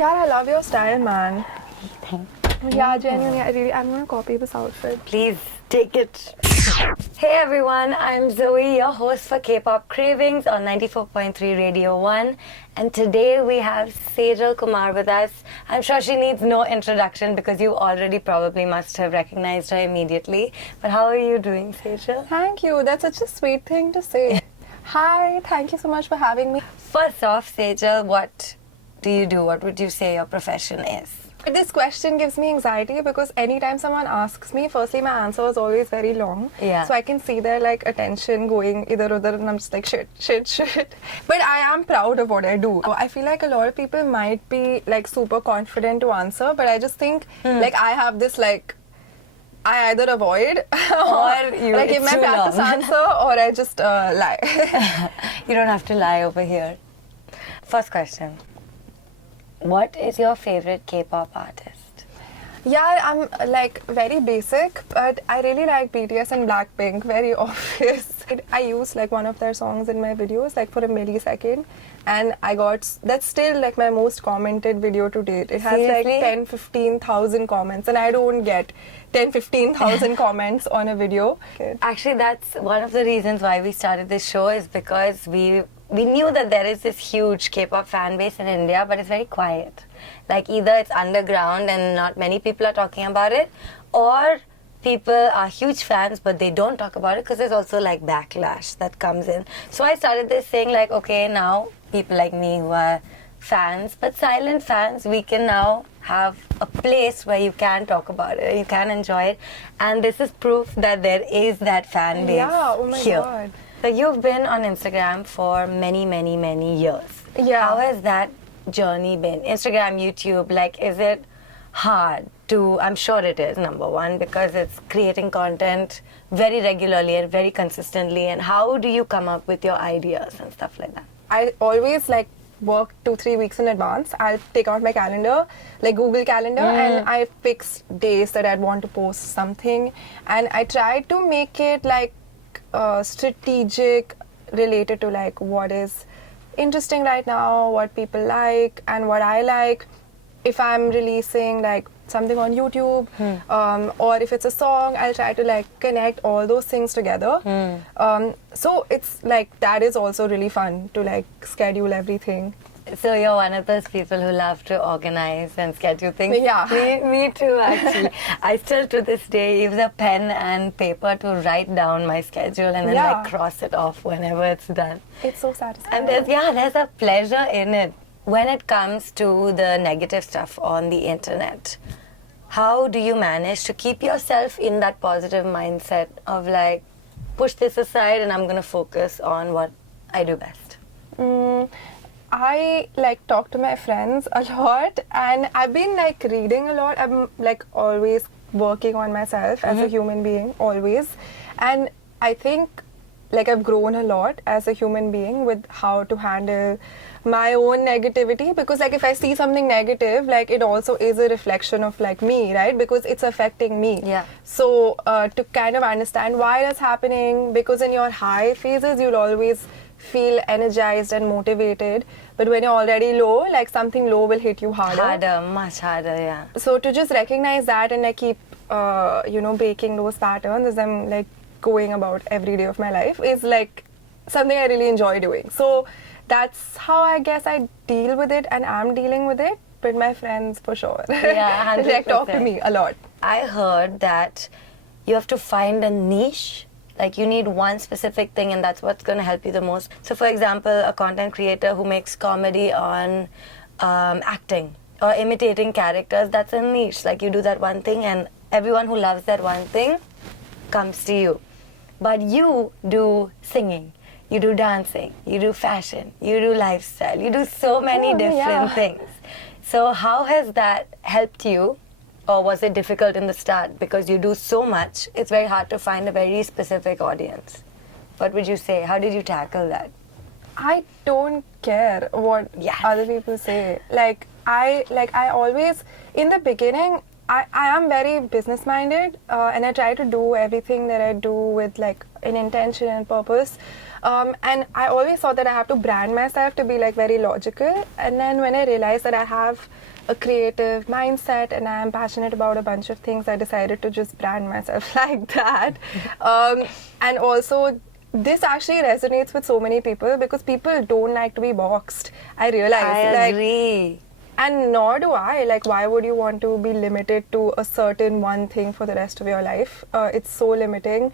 Yeah, I love your style, man. Thank Yeah, genuinely, I'm gonna copy this outfit. Please take it. Hey everyone, I'm Zoe, your host for K-Pop Cravings on 94.3 Radio 1. And today we have Sejal Kumar with us. I'm sure she needs no introduction because you already probably must have recognized her immediately. But how are you doing, Sejal? Thank you. That's such a sweet thing to say. Hi, thank you so much for having me. First off, Sejal, what do you do? What would you say your profession is? This question gives me anxiety because anytime someone asks me, firstly my answer is always very long. Yeah. So I can see their like attention going either other and I'm just like shit. But I am proud of what I do. I feel like a lot of people might be like super confident to answer, but I just think like I have this like I either avoid Or you like give it's my too practice long. answer or I just lie. You don't have to lie over here. First question. What is your favorite K-pop artist? Yeah, I'm like very basic, but I really like BTS and Blackpink, very obvious. I use like one of their songs in my videos like for a millisecond and that's still like my most commented video to date. It has Seriously? like 10-15,000 comments and I don't get 10-15,000 comments on a video. Actually, that's one of the reasons why we started this show is because we knew that there is this huge K-pop fan base in India, but it's very quiet. Like either it's underground and not many people are talking about it, or people are huge fans but they don't talk about it because there's also like backlash that comes in. So I started this saying like, okay, now people like me who are fans, but silent fans, we can now have a place where you can talk about it, you can enjoy it, and this is proof that there is that fan base Yeah, oh my here. God. So you've been on Instagram for many, many, many years. Yeah. How has that journey been? Instagram, YouTube, like is it hard to, I'm sure it is, number one, because it's creating content very regularly and very consistently, and how do you come up with your ideas and stuff like that? I always like work 2-3 weeks in advance. I'll take out my calendar, like Google Calendar, and I fix days that I'd want to post something. And I try to make it like strategic, related to like what is interesting right now, what people like, and what I like. If I'm releasing like something on YouTube, or if it's a song, I'll try to like connect all those things together. So it's like that is also really fun to like schedule everything. So you're one of those people who love to organize and schedule things? Yeah. Me too, actually. I still to this day use a pen and paper to write down my schedule and then like cross it off whenever it's done. It's so satisfying. And there's a pleasure in it. When it comes to the negative stuff on the internet, how do you manage to keep yourself in that positive mindset of like, push this aside and I'm going to focus on what I do best? I like talk to my friends a lot and I've been like reading a lot. I'm like always working on myself as a human being, always. And I think like I've grown a lot as a human being with how to handle my own negativity, because like if I see something negative, like it also is a reflection of like me, right? Because it's affecting me. Yeah. So to kind of understand why it's happening, because in your high phases you'll always feel energized and motivated, but when you're already low, like something low will hit you harder. Much harder, yeah. So to just recognize that and like keep breaking those patterns as I'm like going about every day of my life is like something I really enjoy doing. So that's how I guess I deal with it and I'm dealing with it, but my friends for sure. Yeah, 100%. They like talk to me a lot. I heard that you have to find a niche. Like you need one specific thing and that's what's going to help you the most. So for example, a content creator who makes comedy on acting or imitating characters, that's a niche. Like you do that one thing and everyone who loves that one thing comes to you. But you do singing, you do dancing, you do fashion, you do lifestyle, you do so many different things. So how has that helped you? Or was it difficult in the start? Because you do so much, it's very hard to find a very specific audience. What would you say? How did you tackle that? I don't care what other people say. I always, in the beginning, I am very business minded and I try to do everything that I do with like an intention and purpose. And I always thought that I have to brand myself to be like very logical. And then when I realized that I have a creative mindset and I am passionate about a bunch of things, I decided to just brand myself like that. And also, this actually resonates with so many people because people don't like to be boxed. I realize. I agree. And nor do I. Like, why would you want to be limited to a certain one thing for the rest of your life? It's so limiting.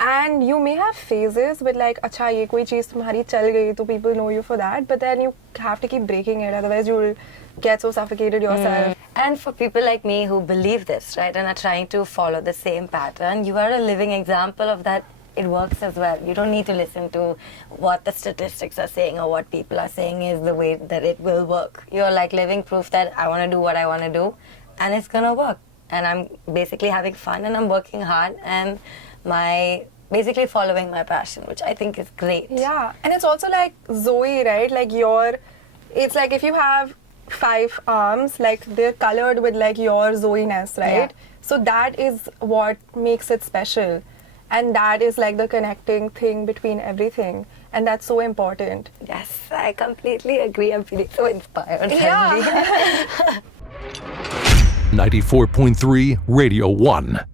And you may have phases with like, acha, ye koi cheez tumhari chal gayi, so people know you for that. But then you have to keep breaking it, otherwise you'll get so suffocated yourself. And for people like me who believe this, right, and are trying to follow the same pattern, you are a living example of that. It works as well. You don't need to listen to what the statistics are saying or what people are saying is the way that it will work. You're like living proof that I want to do what I want to do and it's going to work. And I'm basically having fun and I'm working hard and basically following my passion, which I think is great. Yeah, and it's also like Zoe, right? Like it's like if you have 5 arms, like they're colored with like your Zoe-ness, right? Yeah. So that is what makes it special. And that is like the connecting thing between everything. And that's so important. Yes, I completely agree. I'm feeling so inspired. Yeah. 94.3 Radio 1.